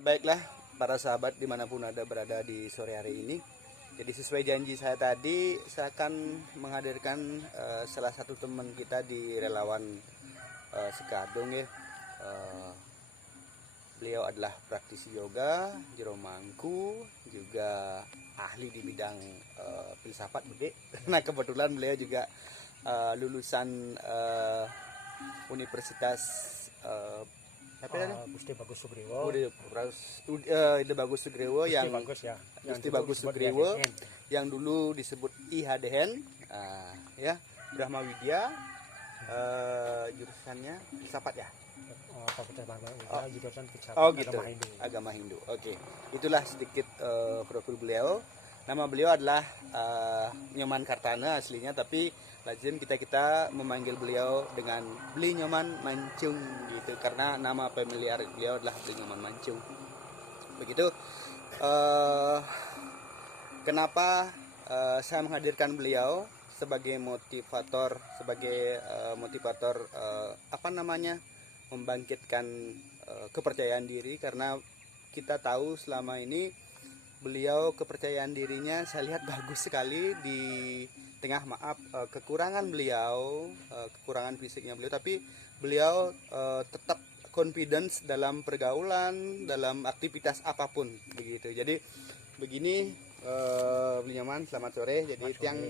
Baiklah para sahabat dimanapun Anda berada di sore hari ini. Jadi sesuai janji saya tadi, saya akan menghadirkan salah satu teman kita di relawan Sekadung ya. Beliau adalah praktisi yoga, jero mangku, juga ahli di bidang filsafat Bude. Nah kebetulan beliau juga lulusan Universitas Gusti Bagus Sugriwo. Ide Bagus Sugriwo yang Bagus ya. Gusti Bagus Sugriwo yang dulu disebut IHDN, ya, Brahma Widya, jurusannya filsafat ya. Fakultas Brahma Widya, jurusan filsafat. Oh gitu. Agama Hindu. Agama Hindu. Oke. Itulah sedikit profil beliau. Nama beliau adalah Nyoman Kartana aslinya, tapi lazim kita memanggil beliau dengan Bli Nyoman Mancung gitu, karena nama familiar beliau adalah Bli Nyoman Mancung. Begitu. Kenapa saya menghadirkan beliau sebagai motivator, membangkitkan kepercayaan diri, karena kita tahu selama ini beliau kepercayaan dirinya saya lihat bagus sekali di tengah kekurangan beliau, kekurangan fisiknya beliau, tapi beliau tetap confidence dalam pergaulan, dalam aktivitas apapun begitu. Jadi begini, Bli Nyoman, selamat sore. Jadi Tiang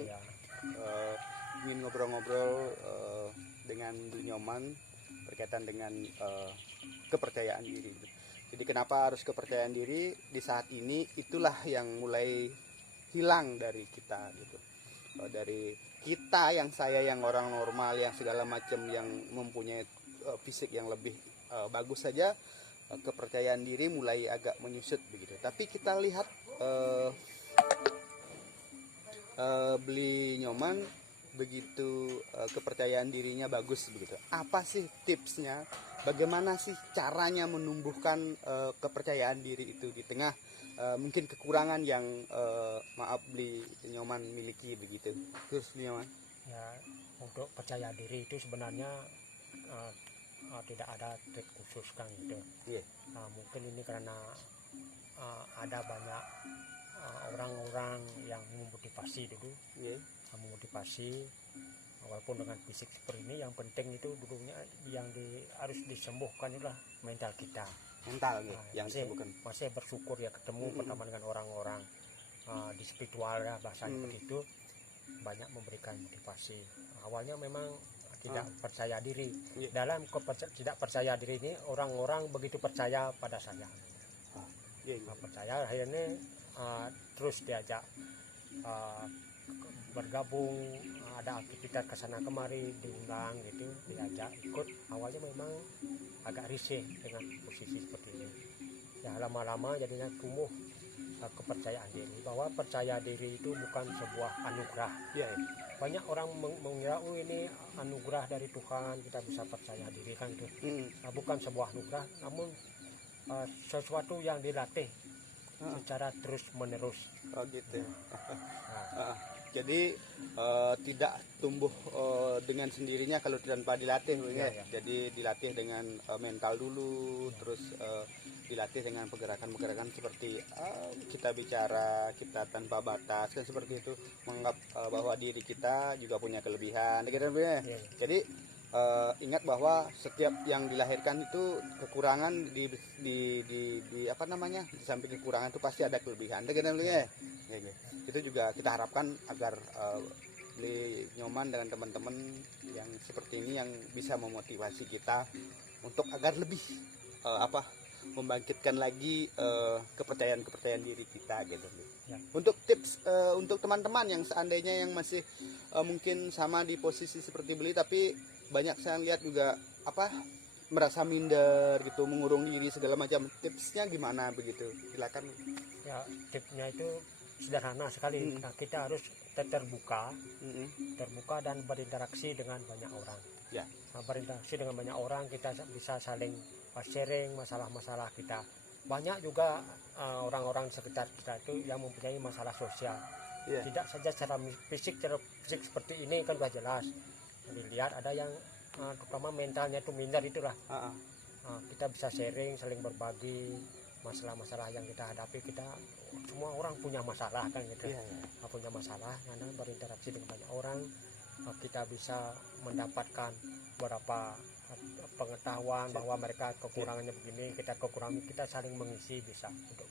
ingin ngobrol-ngobrol dengan Bli Nyoman berkaitan dengan kepercayaan diri. Jadi kenapa harus kepercayaan diri di saat ini? Itulah yang mulai hilang dari kita gitu. Dari kita yang orang normal, yang segala macam, yang mempunyai fisik yang lebih bagus saja, kepercayaan diri mulai agak menyusut begitu. Tapi kita lihat Bli Nyoman begitu kepercayaan dirinya bagus begitu. Apa sih tipsnya? Bagaimana sih caranya menumbuhkan kepercayaan diri itu di tengah mungkin kekurangan yang Bli Nyoman miliki begitu? Terus Bli Nyoman? Ya, untuk percaya diri itu sebenarnya tidak ada trik khusus kan gitu. Yeah. Mungkin ini karena ada banyak orang-orang yang memotivasi dulu. Yeah. Memotivasi walaupun dengan fisik seperti ini, yang penting itu dulunya yang harus disembuhkan itulah mental kita. Mental yang disembuhkan. Masih bersyukur ya ketemu pertama dengan orang-orang di spiritual ya bahasanya begitu, banyak memberikan motivasi. Awalnya memang tidak percaya diri. Dalam tidak percaya diri ini, orang-orang begitu percaya pada saya. Percaya, akhirnya terus diajak bergabung, ada aktivitas kesana kemari, diundang gitu, diajak ikut. Awalnya memang agak risih dengan posisi seperti ini. Ya lama-lama jadinya tumbuh kepercayaan diri, bahwa percaya diri itu bukan sebuah anugerah. Ya. Banyak orang mengira ini anugerah dari Tuhan, kita bisa percaya diri kan itu. Bukan sebuah anugerah, namun sesuatu yang dilatih secara terus menerus. Oh gitu. Jadi tidak tumbuh dengan sendirinya kalau tanpa dilatih, ya. Jadi dilatih dengan mental dulu, terus dilatih dengan pergerakan-pergerakan seperti kita bicara, kita tanpa batas kan, seperti itu, menganggap bahwa diri kita juga punya kelebihan, Jadi ingat bahwa setiap yang dilahirkan itu kekurangan di samping kekurangan itu pasti ada kelebihan, Itu juga kita harapkan agar Bli Nyoman dengan teman-teman yang seperti ini yang bisa memotivasi kita untuk agar lebih membangkitkan lagi kepercayaan diri kita gitu. Ya. Untuk tips untuk teman-teman yang seandainya yang masih mungkin sama di posisi seperti Bli, tapi banyak saya lihat juga merasa minder gitu, mengurung diri segala macam. Tipsnya gimana begitu? Silakan. Ya, tipsnya itu sederhana sekali. Nah, kita harus terbuka dan berinteraksi dengan banyak orang. Ya. Nah, berinteraksi dengan banyak orang, kita bisa saling sharing masalah-masalah kita. Banyak juga orang-orang sekitar kita itu yang mempunyai masalah sosial. Yeah. Tidak saja secara fisik seperti ini kan sudah jelas. Dilihat ada yang terutama mentalnya itu minder itulah. Kita bisa sharing, saling berbagi, masalah-masalah yang kita hadapi. Kita semua orang punya masalah kan gitu. Iya, iya. Punya masalah karena berinteraksi dengan banyak orang, kita bisa mendapatkan beberapa pengetahuan bahwa mereka kekurangannya begini, kita kekurangan, kita saling mengisi bisa untuk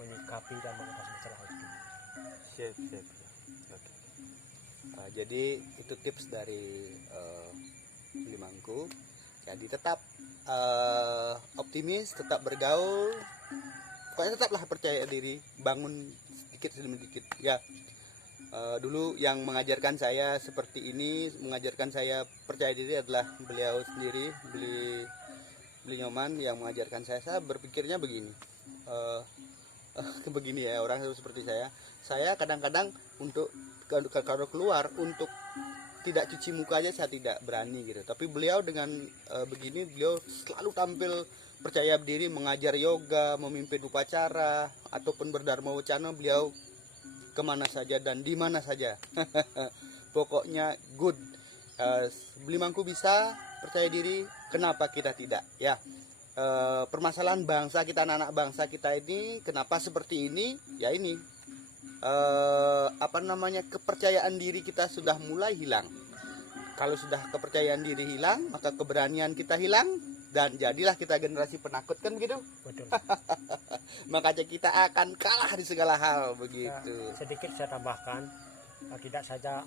menyikapi dan mengatasi masalah itu. Siap, siap. Oke. Jadi itu tips dari Blimangku. Jadi tetap optimis, tetap bergaul, pokoknya tetaplah percaya diri, bangun sedikit demi sedikit. Ya, dulu yang mengajarkan saya seperti ini, mengajarkan saya percaya diri adalah beliau sendiri, Beli Nyoman yang mengajarkan saya. Saya berpikirnya begini, begini ya, orang seperti saya kadang-kadang untuk kalau keluar untuk tidak cuci muka aja saya tidak berani gitu, tapi beliau dengan begini, beliau selalu tampil percaya diri, mengajar yoga, memimpin upacara ataupun berdharma wacana, beliau kemana saja dan di mana saja. Pokoknya good. Blimangku bisa, percaya diri, kenapa kita tidak ya. Permasalahan bangsa kita, anak-anak bangsa kita ini kenapa seperti ini ya, ini kepercayaan diri kita sudah mulai hilang. Kalau sudah kepercayaan diri hilang, maka keberanian kita hilang, dan jadilah kita generasi penakut, kan begitu? Betul. Makanya kita akan kalah di segala hal begitu. Sedikit saya tambahkan, tidak saja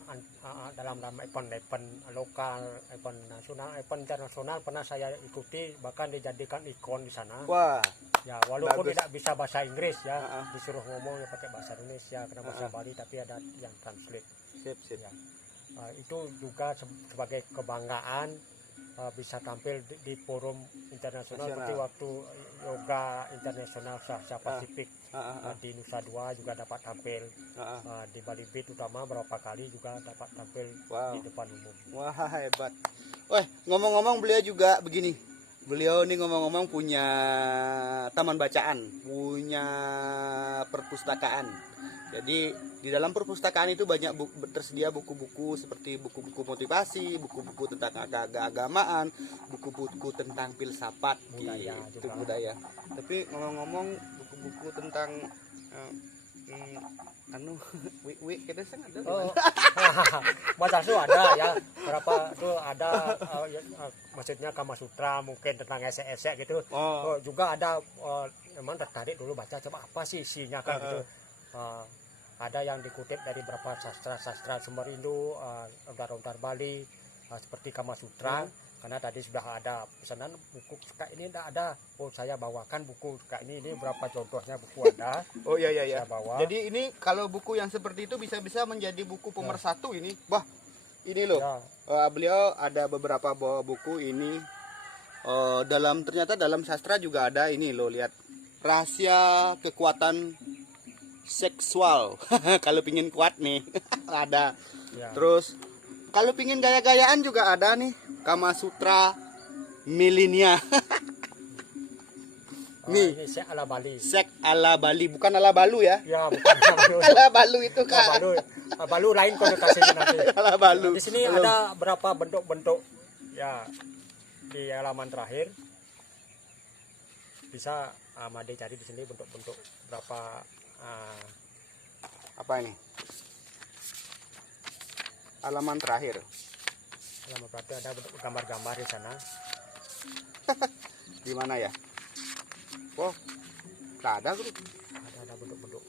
dalam event lokal, event nasional, event internasional pernah saya ikuti, bahkan dijadikan ikon di sana. Wah, ya walaupun bagus. Tidak bisa bahasa Inggris ya, disuruh ngomong ya pakai bahasa Indonesia, karena bahasa Bali, tapi ada yang translate. Sip. Ya. Itu juga sebagai kebanggaan, bisa tampil di forum internasional seperti waktu yoga internasional Asia Pasifik di Nusa Dua juga dapat tampil, di Bali Beat utama berapa kali juga dapat tampil di depan umum. Wah, hebat. Wah, ngomong-ngomong beliau juga begini. Beliau nih ngomong-ngomong punya taman bacaan, punya perpustakaan. Jadi di dalam perpustakaan itu banyak tersedia buku-buku seperti buku-buku motivasi, buku-buku tentang keagamaan, buku-buku tentang filsafat, budaya. Tapi ngomong-ngomong buku-buku tentang kita ada. Masa itu ada ya, berapa itu ada, maksudnya Kama Sutra mungkin tentang esek-esek gitu. Juga ada, memang tertarik dulu baca coba apa sih isinya kan gitu. Ada yang dikutip dari beberapa sastra sumber Indo, Udar Bali, seperti Kama Sutra. Karena tadi sudah ada pesanan buku kayak ini, tidak ada. Saya bawakan buku kayak ini berapa contohnya buku ada. Iya. Saya bawa. Jadi ini kalau buku yang seperti itu bisa menjadi buku pemersatu ini. Wah, ini loh. Ya. Beliau ada beberapa bawa buku ini. Ternyata dalam sastra juga ada ini loh, lihat. Rahasia kekuatan seksual. Kalau pingin kuat nih ada. Ya. Terus kalau pingin gaya-gayaan juga ada nih, Kama Sutra milenial. Nih, ini sek ala Bali. Sek ala Bali, bukan ala Balu ya? Ya, bukan ala Balu. Ala Balu itu kan. Balu lain konotasinya nanti. Ala Balu. Di sini ada berapa bentuk-bentuk ya, di halaman terakhir. Bisa Made cari di sini bentuk-bentuk berapa. Apa ini? Halaman terakhir. Halaman terakhir ada bentuk gambar-gambar di sana. Di mana ya? Oh, tak ada bro. Ada bentuk-bentuk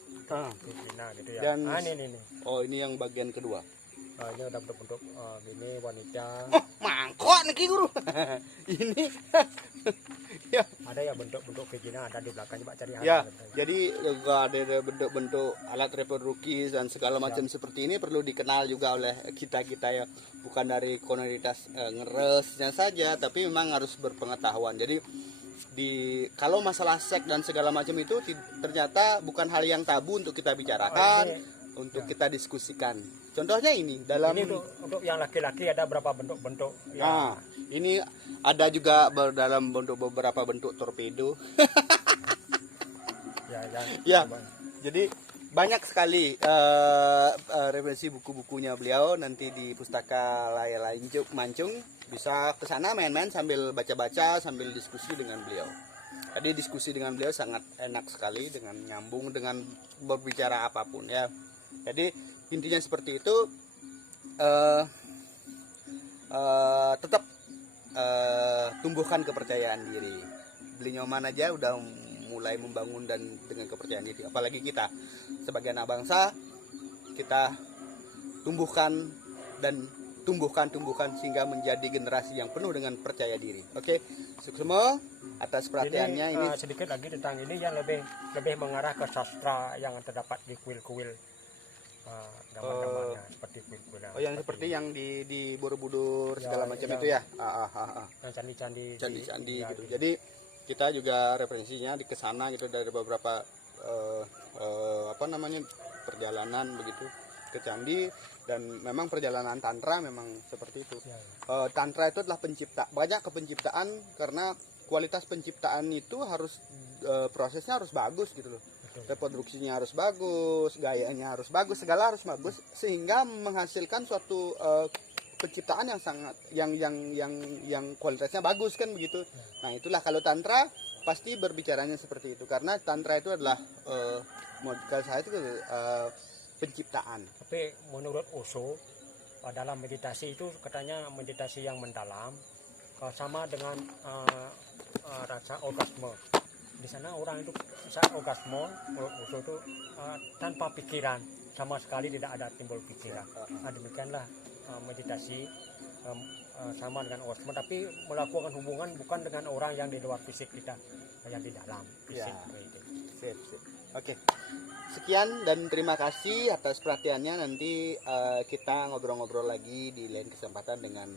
Filipina gitu ya. Dan ini. Oh, ini yang bagian kedua. Ini ada bentuk-bentuk ini wanita. Oh, mangkok nih guru. Ini. Ya. Ada ya bentuk-bentuk vagina ada di belakang, coba cari. Ya, jadi juga ada bentuk-bentuk alat reproduksi dan segala macam seperti ini perlu dikenal juga oleh kita ya, bukan dari komunitas ngeresnya saja, tapi memang harus berpengetahuan. Jadi kalau masalah seks dan segala macam itu ternyata bukan hal yang tabu untuk kita bicarakan, untuk kita diskusikan. Contohnya ini dalam untuk yang laki-laki ada berapa bentuk-bentuk. Ya. Ini ada juga dalam beberapa bentuk torpedo. Ya. Jadi banyak sekali referensi buku-bukunya beliau nanti di Pustaka Mancung. Bisa ke sana main-main sambil baca-baca, sambil diskusi dengan beliau. Tadi diskusi dengan beliau sangat enak sekali, dengan nyambung, dengan berbicara apapun ya. Jadi intinya seperti itu. Tetap tumbuhkan kepercayaan diri. Beli Nyoman aja udah mulai membangun dan dengan kepercayaan diri. Apalagi kita sebagai anak bangsa, kita tumbuhkan sehingga menjadi generasi yang penuh dengan percaya diri. Oke, semua atas perhatiannya ini. Sedikit lagi tentang ini yang lebih mengarah ke sastra yang terdapat di kuil-kuil. Gambar-gambarnya seperti kuil-kuil. Oh, yang seperti yang di Borobudur segala macam itu ya. Yang candi-candi gitu. Jadi kita juga referensinya di kesana gitu dari beberapa perjalanan begitu ke candi, dan memang perjalanan tantra memang seperti itu. Tantra itu adalah banyak penciptaan, karena kualitas penciptaan itu harus prosesnya harus bagus gitu loh. Reproduksinya harus bagus, gayanya harus bagus, segala harus bagus sehingga menghasilkan suatu penciptaan yang sangat yang kualitasnya bagus kan begitu. Nah, itulah kalau tantra pasti berbicaranya seperti itu, karena tantra itu adalah modal saya itu penciptaan. Tapi menurut Osho dalam meditasi itu katanya meditasi yang mendalam sama dengan rasa orgasme. Di sana orang itu saat orgasme Osho itu tanpa pikiran, sama sekali tidak ada timbul pikiran. Demikianlah meditasi sama dengan orgasme, tapi melakukan hubungan bukan dengan orang yang di luar fisik kita, yang di dalam fisik. Sip. Oke. Sekian dan terima kasih atas perhatiannya. Nanti kita ngobrol-ngobrol lagi di lain kesempatan dengan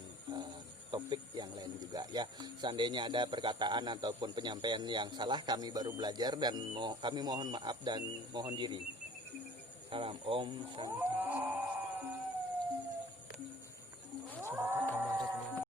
topik yang lain juga ya. Seandainya ada perkataan ataupun penyampaian yang salah, kami baru belajar dan kami mohon maaf dan mohon diri. Salam Om Shanti.